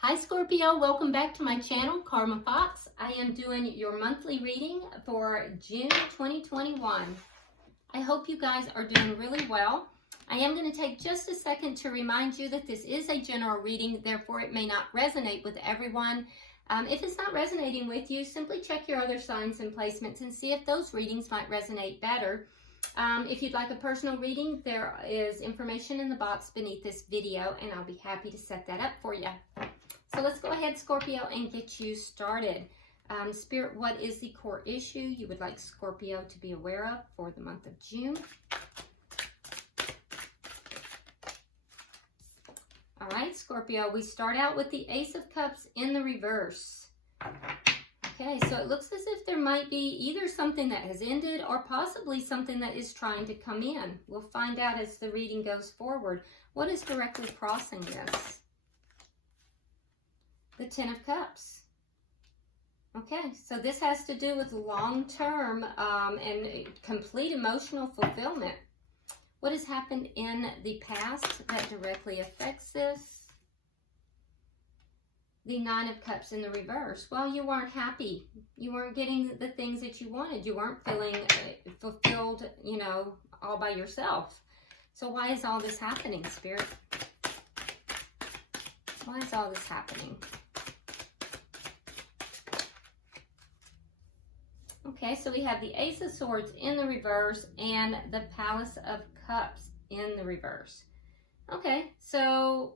Hi Scorpio, welcome back to my channel, Karma Fox. I am doing your monthly reading for June 2021. I hope you guys are doing really well. I am going to take just a second to remind you that this is a general reading, therefore it may not resonate with everyone. If it's not resonating with you, simply check your other signs and placements and see if those readings might resonate better. If you'd like a personal reading, there is information in the box beneath this video and I'll be happy to set that up for you. So let's go ahead, Scorpio, and get you started. Spirit, what is the core issue you would like Scorpio to be aware of for the month of June? All right, Scorpio, we start out with the Ace of Cups in the reverse. Okay, so it looks as if there might be either something that has ended or possibly something that is trying to come in. We'll find out as the reading goes forward. What is directly crossing this? The Ten of Cups. Okay, so this has to do with long-term and complete emotional fulfillment. What has happened in the past that directly affects this? The Nine of Cups in the reverse. Well, you weren't happy. You weren't getting the things that you wanted. You weren't feeling fulfilled, you know, all by yourself. So why is all this happening, Spirit? Why is all this happening? Okay, so we have the Ace of Swords in the reverse and the Palace of Cups in the reverse. Okay, so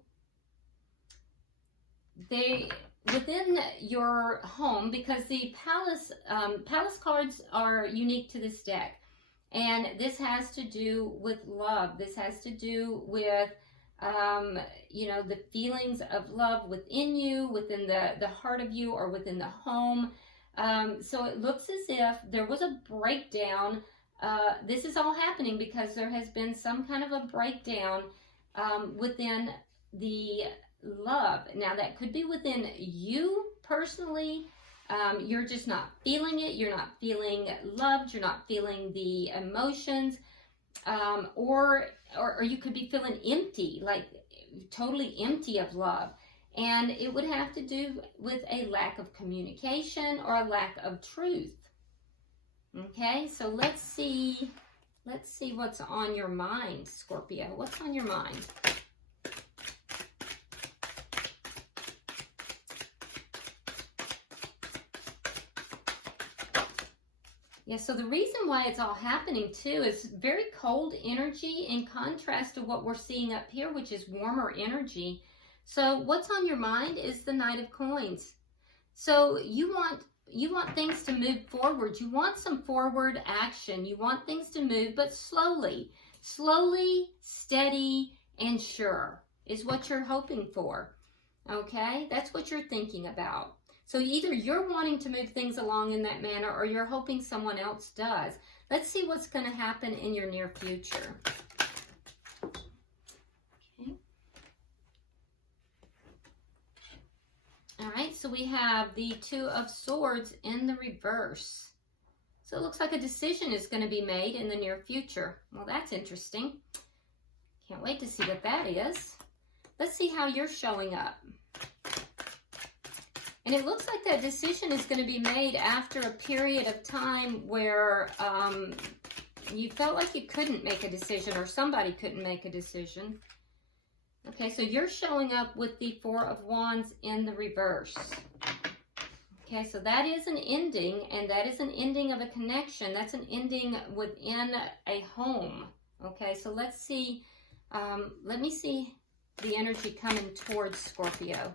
within your home, because the Palace cards are unique to this deck, and this has to do with love. This has to do with you know, the feelings of love within you, within the heart of you, or within the home. So it looks as if there was a breakdown. This is all happening because there has been some kind of a breakdown within the love. Now that could be within you personally. You're just not feeling it. You're not feeling loved. You're not feeling the emotions. Or you could be feeling empty, like totally empty of love. And it would have to do with a lack of communication or a lack of truth. Okay, so let's see what's on your mind, Scorpio. What's on your mind? Yeah, so the reason why it's all happening too is very cold energy in contrast to what we're seeing up here, which is warmer energy. So what's on your mind is the Knight of Coins. So you want things to move forward. You want some forward action. You want things to move, but slowly, steady, and sure is what you're hoping for. Okay, that's what you're thinking about. So either you're wanting to move things along in that manner or you're hoping someone else does. Let's see what's going to happen in your near future. Okay. All right, so we have the Two of Swords in the reverse. So it looks like a decision is going to be made in the near future. Well, that's interesting. Can't wait to see what that is. Let's see how you're showing up. And it looks like that decision is going to be made after a period of time where you felt like you couldn't make a decision or somebody couldn't make a decision. Okay, so you're showing up with the Four of Wands in the reverse. Okay, so that is an ending, and that is an ending of a connection. That's an ending within a home. Okay, so let's see. Let me see the energy coming towards Scorpio.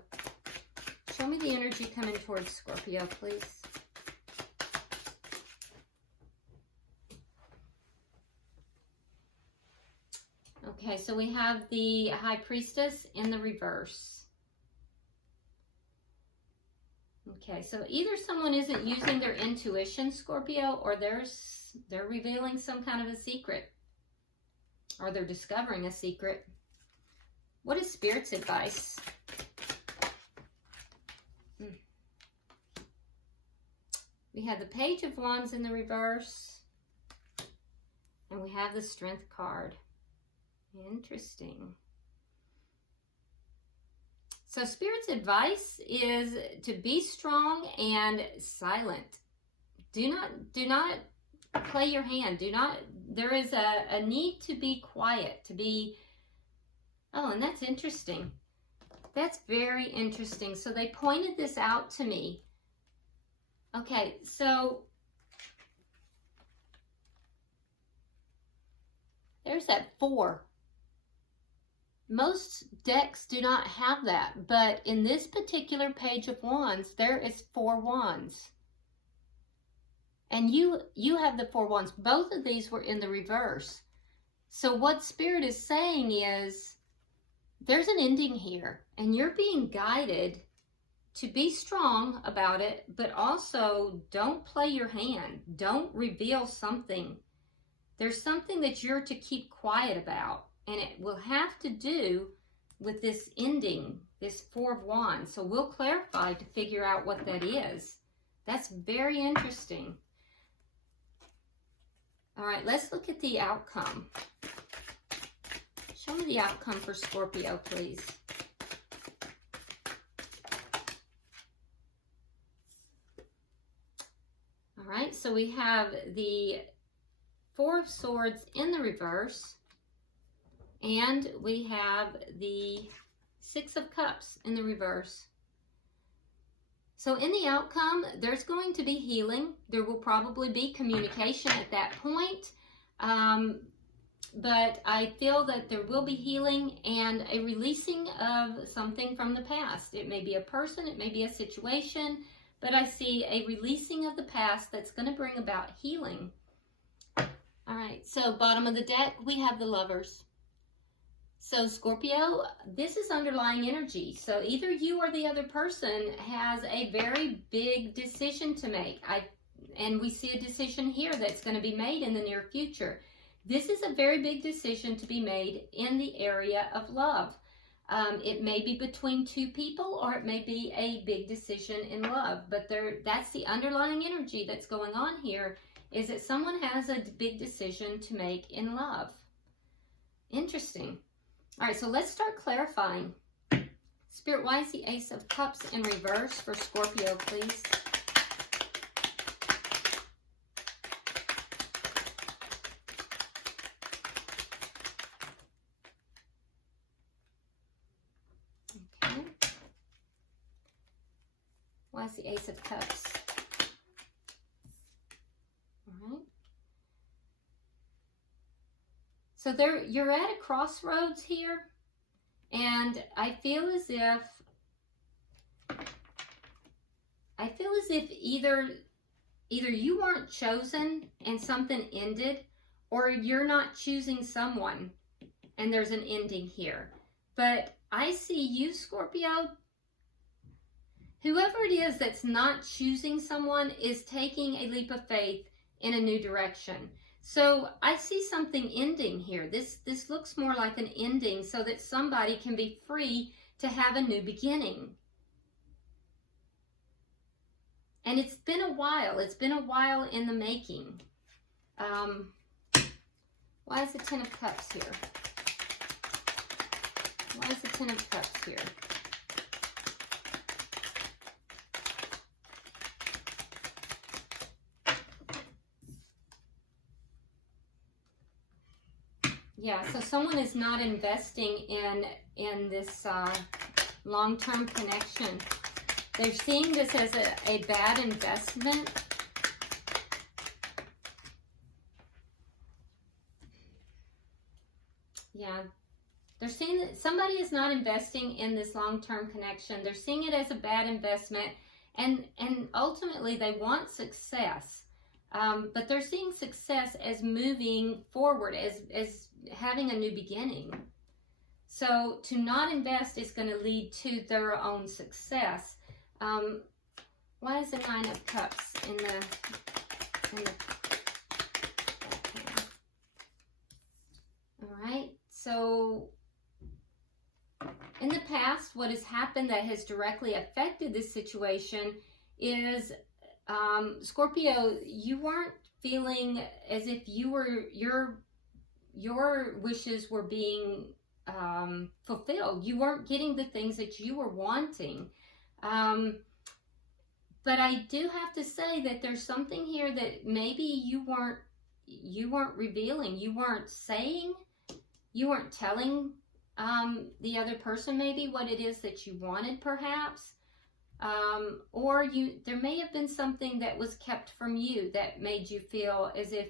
Show me the energy coming towards Scorpio, please. Okay, so we have the High Priestess in the reverse. Okay, so either someone isn't using their intuition, Scorpio, or they're revealing some kind of a secret, or they're discovering a secret. What is Spirit's advice? We have the Page of Wands in the reverse, and we have the Strength card. Interesting. So Spirit's advice is to be strong and silent. Do not play your hand. There is a need to be quiet, to be, oh, and that's interesting. That's very interesting. So they pointed this out to me. Okay, so there's that 4. Most decks do not have that, but in this particular page of wands, there is 4 wands. And you have the 4 wands. Both of these were in the reverse. So what Spirit is saying is, there's an ending here, and you're being guided to be strong about it, but also don't play your hand. Don't reveal something. There's something that you're to keep quiet about, and it will have to do with this ending, this 4 of Wands. So we'll clarify to figure out what that is. That's very interesting. All right, let's look at the outcome. Show me the outcome for Scorpio, please. All right, so we have the 4 of Swords in the reverse, and we have the 6 of Cups in the reverse. So in the outcome, there's going to be healing. There will probably be communication at that point. But I feel that there will be healing and a releasing of something from the past. It may be a person, it may be a situation, but I see a releasing of the past that's going to bring about healing. All right, so bottom of the deck, we have the Lovers. So Scorpio, this is underlying energy. So either you or the other person has a very big decision to make. And we see a decision here that's going to be made in the near future. This is a very big decision to be made in the area of love. It may be between 2 people, or it may be a big decision in love. But that's the underlying energy that's going on here, is that someone has a big decision to make in love. Interesting. All right, so let's start clarifying. Spirit, why is the Ace of Cups in reverse for Scorpio, please? Okay. Why is the Ace of Cups? All right. So you're at a crossroads here, and I feel as if either you weren't chosen and something ended, or you're not choosing someone and there's an ending here. But I see you, Scorpio, whoever it is that's not choosing someone is taking a leap of faith in a new direction. So I see something ending here. This looks more like an ending so that somebody can be free to have a new beginning. And it's been a while. It's been a while in the making. Why is the 10 of Cups here? Why is the 10 of Cups here? Yeah, so someone is not investing in this long-term connection. They're seeing this as a bad investment. Yeah, they're seeing that somebody is not investing in this long-term connection. They're seeing it as a bad investment, and ultimately they want success. But they're seeing success as moving forward, as having a new beginning. So to not invest is going to lead to their own success. Why is the 9 of Cups in the all right, so in the past, what has happened that has directly affected this situation is Scorpio, you weren't feeling as if your wishes were being fulfilled. You weren't getting the things that you were wanting. But I do have to say that there's something here that maybe you weren't revealing, you weren't saying, you weren't telling the other person maybe what it is that you wanted, perhaps. Or there may have been something that was kept from you that made you feel as if,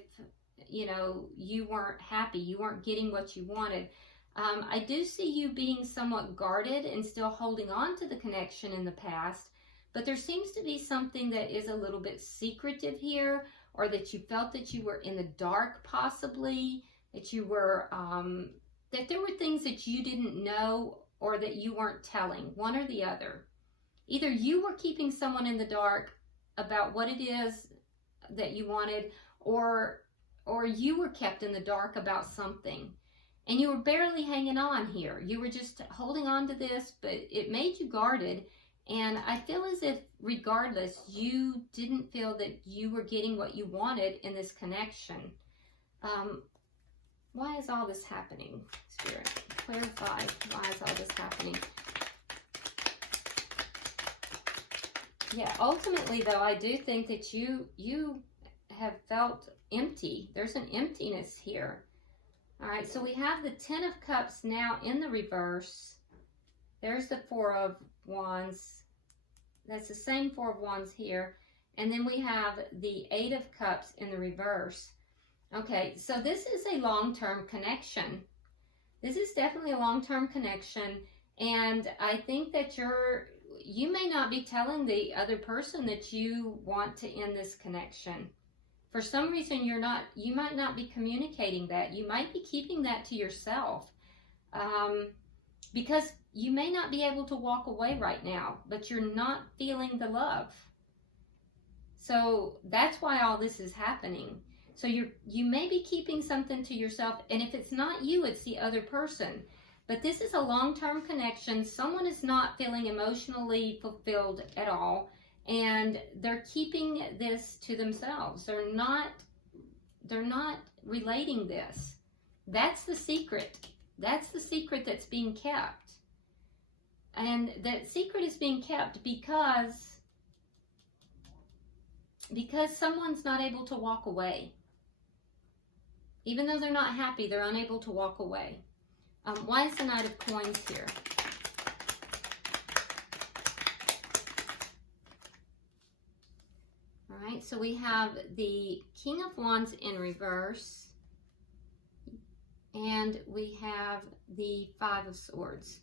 you know, you weren't happy, you weren't getting what you wanted. I do see you being somewhat guarded and still holding on to the connection in the past, but there seems to be something that is a little bit secretive here, or that you felt that you were in the dark, possibly, that you were, that there were things that you didn't know or that you weren't telling, one or the other. Either you were keeping someone in the dark about what it is that you wanted, or you were kept in the dark about something. And you were barely hanging on here. You were just holding on to this, but it made you guarded. And I feel as if, regardless, you didn't feel that you were getting what you wanted in this connection. Why is all this happening, Spirit? Clarify, why is all this happening? Yeah, ultimately, though, I do think that you have felt empty. There's an emptiness here. All right, so we have the Ten of Cups now in the reverse. There's the Four of Wands. That's the same Four of Wands here. And then we have the Eight of Cups in the reverse. Okay, so this is a long-term connection. This is definitely a long-term connection. And I think that you may not be telling the other person that you want to end this connection. For some reason, you might not be communicating that. You might be keeping that to yourself. Because you may not be able to walk away right now, but you're not feeling the love. So that's why all this is happening. So you may be keeping something to yourself, and if it's not you, it's the other person. But this is a long-term connection. Someone is not feeling emotionally fulfilled at all, and they're keeping this to themselves. They're not relating this. That's the secret. That's the secret that's being kept. And that secret is being kept because someone's not able to walk away. Even though they're not happy, they're unable to walk away. Why is the Knight of Coins here? All right, so we have the King of Wands in reverse. And we have the Five of Swords.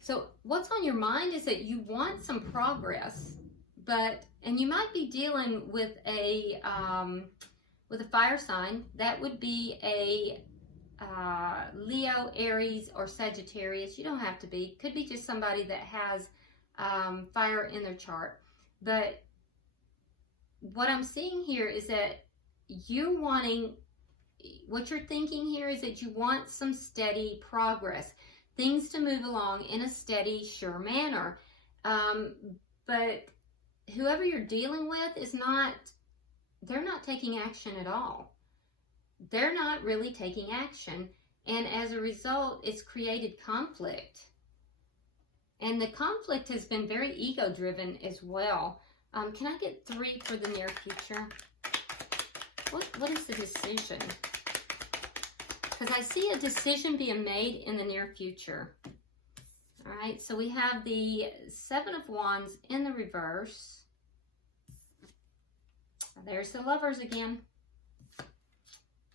So what's on your mind is that you want some progress, and you might be dealing with a fire sign. That would be a Leo, Aries, or Sagittarius. You don't have to be. Could be just somebody that has fire in their chart. But what I'm seeing here is that what you're thinking here is that you want some steady progress, things to move along in a steady, sure manner. But whoever you're dealing with they're not taking action at all. They're not really taking action. And as a result, it's created conflict. And the conflict has been very ego-driven as well. Can I get 3 for the near future? What is the decision? Because I see a decision being made in the near future. All right, so we have the Seven of Wands in the reverse. There's the Lovers again.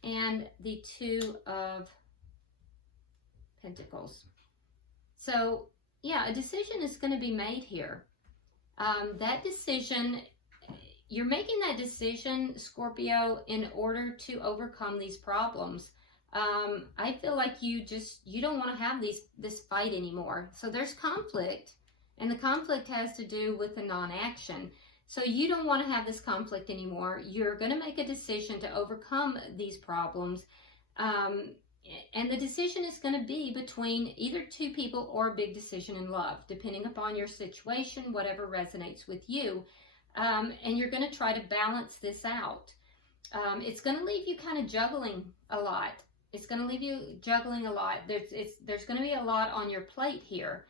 And the Two of Pentacles. So, yeah, a decision is going to be made here. That decision, you're making that decision, Scorpio, in order to overcome these problems. I feel like you don't want to have this fight anymore. So there's conflict, and the conflict has to do with the non-action. So you don't want to have this conflict anymore. You're going to make a decision to overcome these problems. And the decision is going to be between either two people or a big decision in love, depending upon your situation, whatever resonates with you. And you're going to try to balance this out. It's going to leave you kind of juggling a lot. It's going to leave you juggling a lot. There's going to be a lot on your plate here.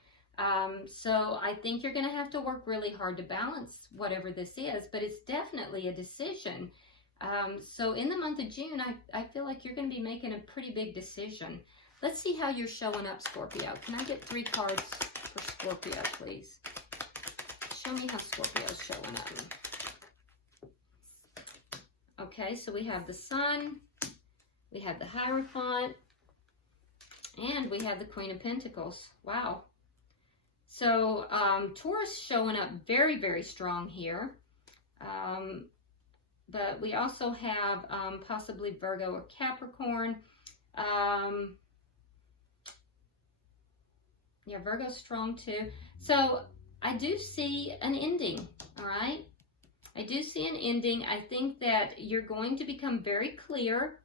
So I think you're going to have to work really hard to balance whatever this is, but it's definitely a decision. So in the month of June, I feel like you're going to be making a pretty big decision. Let's see how you're showing up, Scorpio. Can I get 3 cards for Scorpio, please? Show me how Scorpio's showing up. Okay, so we have the Sun, we have the Hierophant, and we have the Queen of Pentacles. Wow. So Taurus showing up very, very strong here. But we also have possibly Virgo or Capricorn. Yeah, Virgo's strong too. So I do see an ending, all right? I do see an ending. I think that you're going to become very clear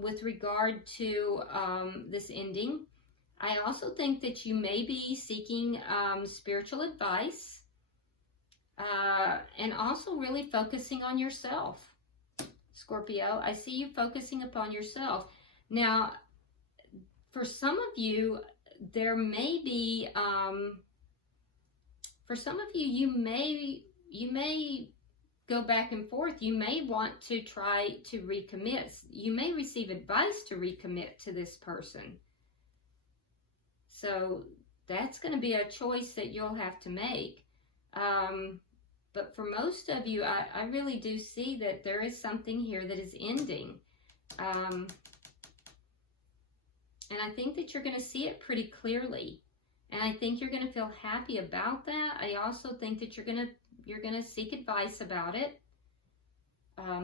with regard to this ending. I also think that you may be seeking spiritual advice and also really focusing on yourself, Scorpio. I see you focusing upon yourself. Now, for some of you, there may be, for some of you, you may go back and forth. You may want to try to recommit. You may receive advice to recommit to this person. So that's going to be a choice that you'll have to make. But for most of you, I really do see that there is something here that is ending. And I think that you're going to see it pretty clearly. And I think you're going to feel happy about that. I also think that you're going to seek advice about it.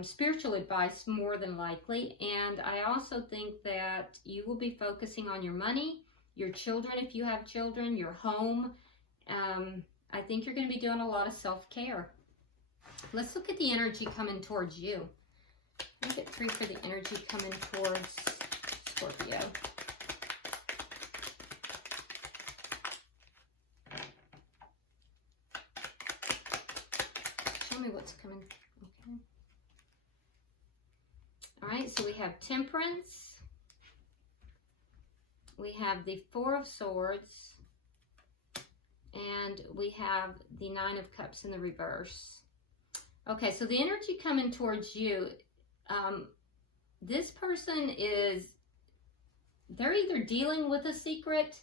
Spiritual advice more than likely. And I also think that you will be focusing on your money, your children if you have children, your home. I think you're going to be doing a lot of self-care. Let's look at the energy coming towards you. Let me get 3 for the energy coming towards Scorpio. Show me what's coming. Okay. All right, so we have Temperance. We have the 4 of Swords. And we have the 9 of Cups in the reverse. Okay, so the energy coming towards you, this person they're either dealing with a secret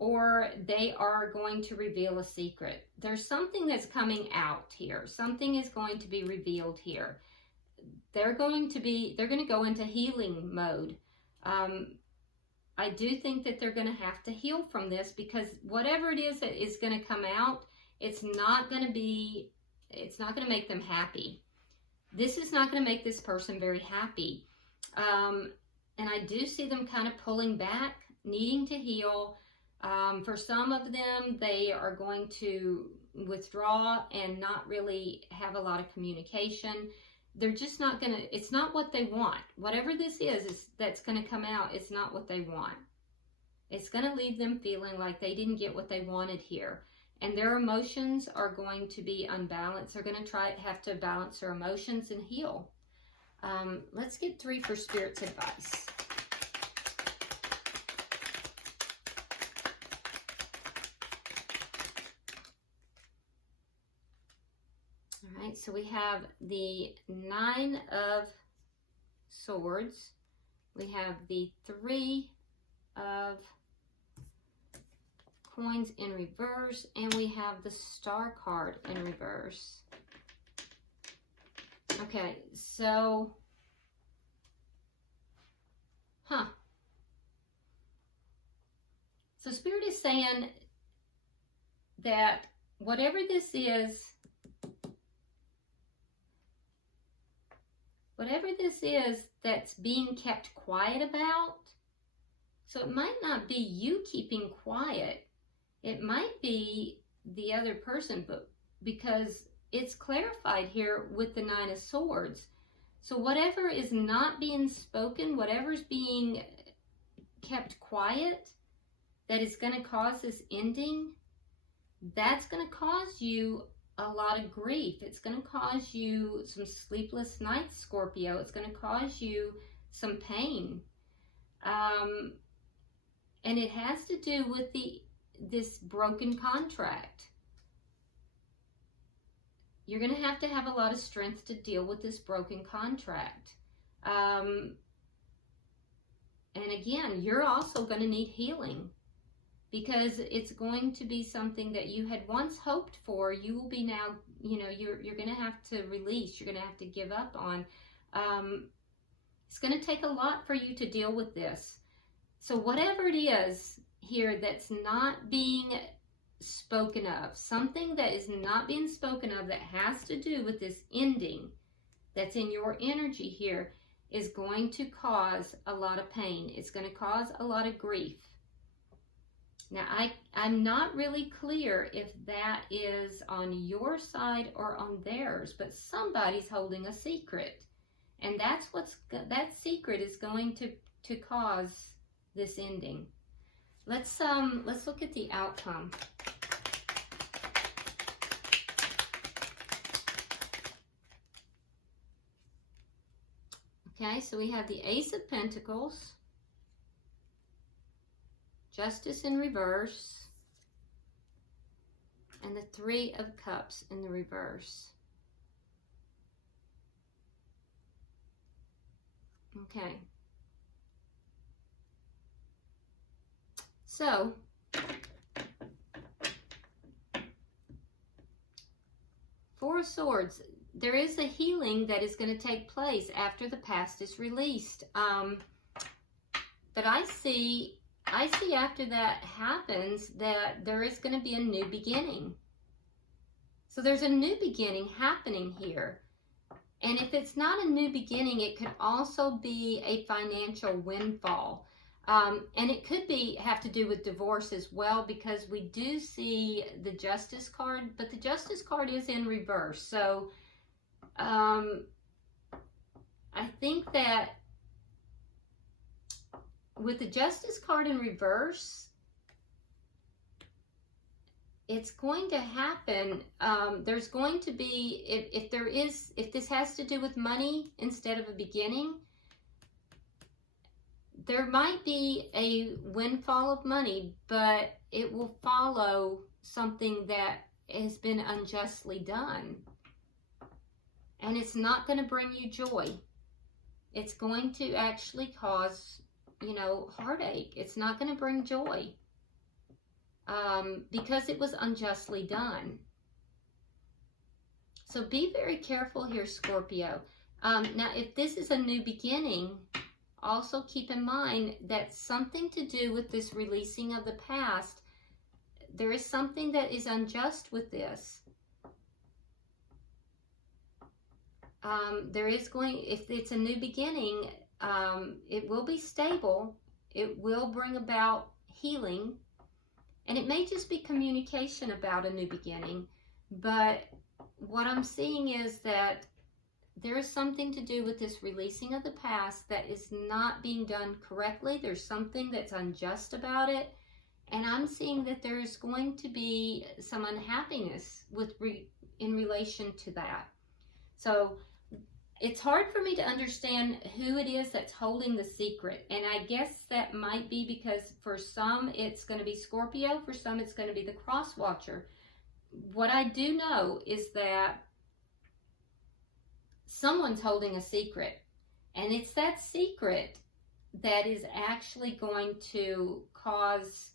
or they are going to reveal a secret. There's something that's coming out here. Something is going to be revealed here. They're going to go into healing mode. I do think that they're going to have to heal from this, because whatever it is that is going to come out, it's not going to make them happy. This is not going to make this person very happy. And I do see them kind of pulling back, needing to heal. For some of them, they are going to withdraw and not really have a lot of communication. They're just not going to, it's not what they want. Whatever this is that's going to come out, it's not what they want. It's going to leave them feeling like they didn't get what they wanted here. And their emotions are going to be unbalanced. They're going to have to balance their emotions and heal. Let's get 3 for Spirit's advice. All right, so we have the 9 of Swords. We have the 3 of Coins in reverse, and we have the Star card in reverse. Okay, so, So Spirit is saying that whatever this is that's being kept quiet about, so it might not be you keeping quiet. It might be the other person, but because it's clarified here with the 9 of Swords. So whatever is not being spoken, whatever's being kept quiet, that is going to cause this ending, that's going to cause you a lot of grief. It's going to cause you some sleepless nights, Scorpio. It's going to cause you some pain. And it has to do with this broken contract. You're going to have a lot of strength to deal with this broken contract. And again, you're also going to need healing, because it's going to be something that you had once hoped for. You will be now, you know, you're going to have to release. You're going to have to give up on. It's going to take a lot for you to deal with this. So whatever it is here that's not being spoken of, something that is not being spoken of that has to do with this ending that's in your energy here, is going to cause a lot of pain. It's going to cause a lot of grief. Now, I'm not really clear if that is on your side or on theirs, but somebody's holding a secret. And that's that secret is going to cause this ending. Let's look at the outcome. Okay, so we have the Ace of Pentacles, Justice in reverse, and the Three of Cups in the reverse. Okay. So, Four of Swords. There is a healing that is going to take place after the past is released. But I see after that happens that there is going to be a new beginning. So there's a new beginning happening here. And if it's not a new beginning, it could also be a financial windfall. And it could have to do with divorce as well, because we do see the Justice card, but the Justice card is in reverse. So I think that with the Justice card in reverse, it's going to happen. There's going to be, if this has to do with money instead of a beginning, there might be a windfall of money, but it will follow something that has been unjustly done. And it's not going to bring you joy. It's going to actually cause, you know, heartache. It's not going to bring joy. Because it was unjustly done. So be very careful here, Scorpio. Now, if this is a new beginning, also keep in mind that something to do with this releasing of the past, there is something that is unjust with this. There is going, if it's a new beginning, it will be stable. It will bring about healing. And it may just be communication about a new beginning. But what I'm seeing is that there is something to do with this releasing of the past that is not being done correctly. There's something that's unjust about it. And I'm seeing that there's going to be some unhappiness in relation to that. So it's hard for me to understand who it is that's holding the secret. And I guess that might be because for some it's going to be Scorpio, for some it's going to be the cross watcher. What I do know is that someone's holding a secret. And it's that secret that is actually going to cause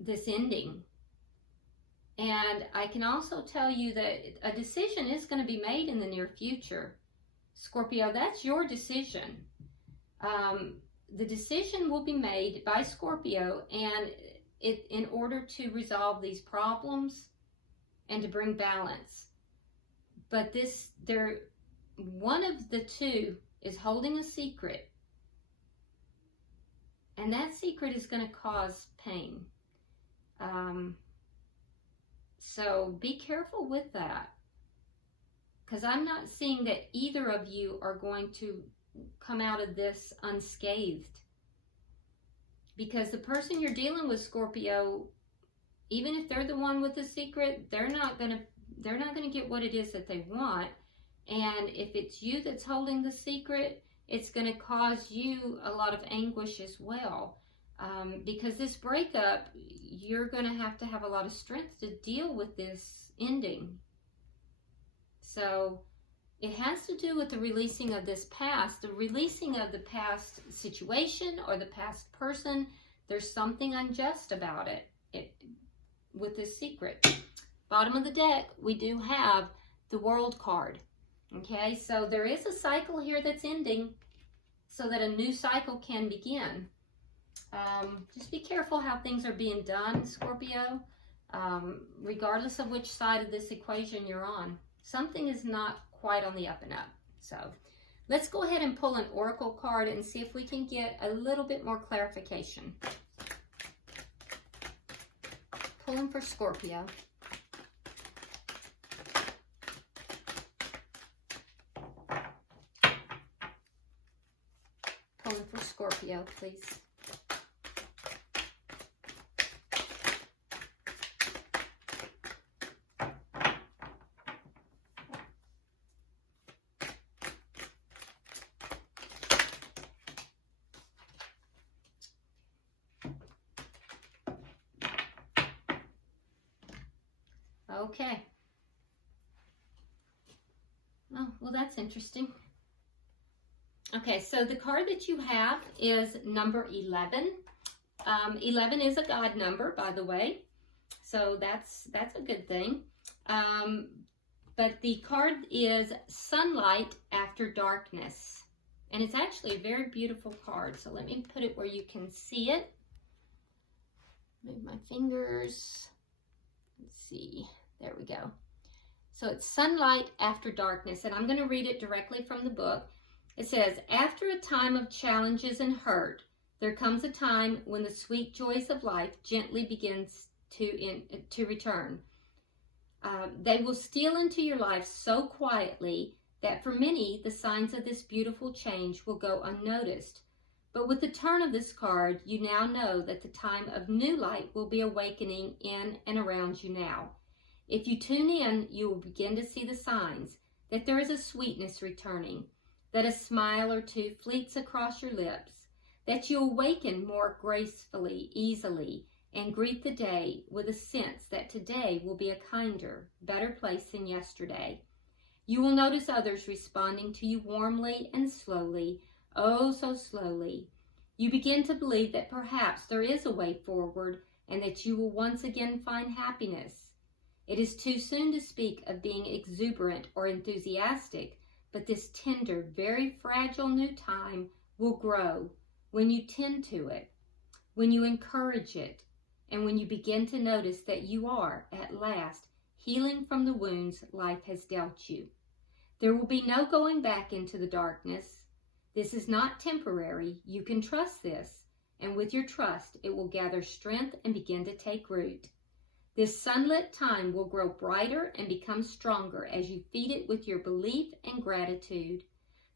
this ending. And I can also tell you that a decision is going to be made in the near future. Scorpio, that's your decision. The decision will be made by Scorpio, and in order to resolve these problems and to bring balance. But one of the two is holding a secret, and that secret is going to cause pain. So be careful with that, because I'm not seeing that either of you are going to come out of this unscathed. Because the person you're dealing with, Scorpio, even if they're the one with the secret, they're not going to get what it is that they want. And if it's you that's holding the secret, it's going to cause you a lot of anguish as well. Because this breakup, you're going to have a lot of strength to deal with this ending. So it has to do with the releasing of this past, the releasing of the past situation or the past person. There's something unjust about it, with this secret. Bottom of the deck, we do have the World card. Okay, so there is a cycle here that's ending so that a new cycle can begin. Just be careful how things are being done, Scorpio, regardless of which side of this equation you're on. Something is not quite on the up and up. So let's go ahead and pull an oracle card and see if we can get a little bit more clarification. Pulling for Scorpio. Pulling for Scorpio, please. Okay. Oh, well, that's interesting. Okay, so the card that you have is number 11. 11 is a God number, by the way. So that's a good thing. But the card is Sunlight After Darkness. And it's actually a very beautiful card. So let me put it where you can see it. Move my fingers. Let's see. There we go. So it's Sunlight After Darkness, and I'm going to read it directly from the book. It says, after a time of challenges and hurt, there comes a time when the sweet joys of life gently begins to return. They will steal into your life so quietly that for many, the signs of this beautiful change will go unnoticed. But with the turn of this card, you now know that the time of new light will be awakening in and around you now. If you tune in, you will begin to see the signs that there is a sweetness returning, that a smile or two fleets across your lips, that you awaken more gracefully, easily, and greet the day with a sense that today will be a kinder, better place than yesterday. You will notice others responding to you warmly and slowly, oh so slowly. You begin to believe that perhaps there is a way forward and that you will once again find happiness. It is too soon to speak of being exuberant or enthusiastic, but this tender, very fragile new time will grow when you tend to it, when you encourage it, and when you begin to notice that you are, at last, healing from the wounds life has dealt you. There will be no going back into the darkness. This is not temporary. You can trust this, and with your trust, it will gather strength and begin to take root. This sunlit time will grow brighter and become stronger as you feed it with your belief and gratitude.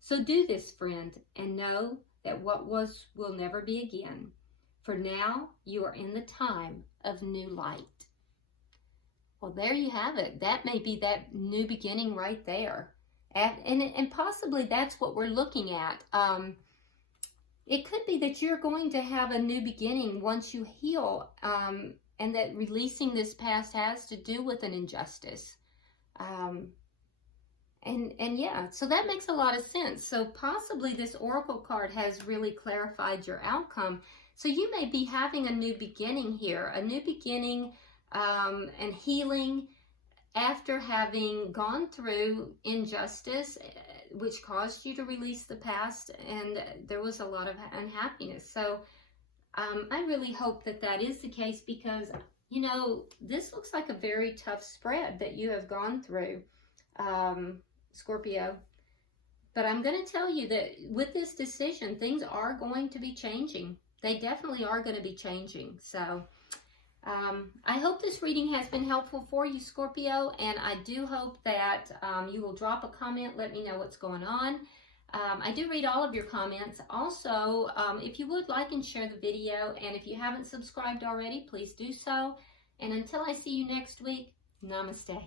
So do this, friend, and know that what was will never be again. For now, you are in the time of new light. Well, there you have it. That may be that new beginning right there. And possibly that's what we're looking at. It could be that you're going to have a new beginning once you heal, and that releasing this past has to do with an injustice. And yeah, so that makes a lot of sense. So possibly this oracle card has really clarified your outcome. So you may be having a new beginning here, a new beginning and healing after having gone through injustice, which caused you to release the past, and there was a lot of unhappiness. So I really hope that that is the case, because, you know, this looks like a very tough spread that you have gone through, Scorpio. But I'm going to tell you that with this decision, things are going to be changing. They definitely are going to be changing. So I hope this reading has been helpful for you, Scorpio, and I do hope that you will drop a comment. Let me know what's going on. I do read all of your comments. Also, if you would like and share the video, and if you haven't subscribed already, please do so. And until I see you next week, namaste.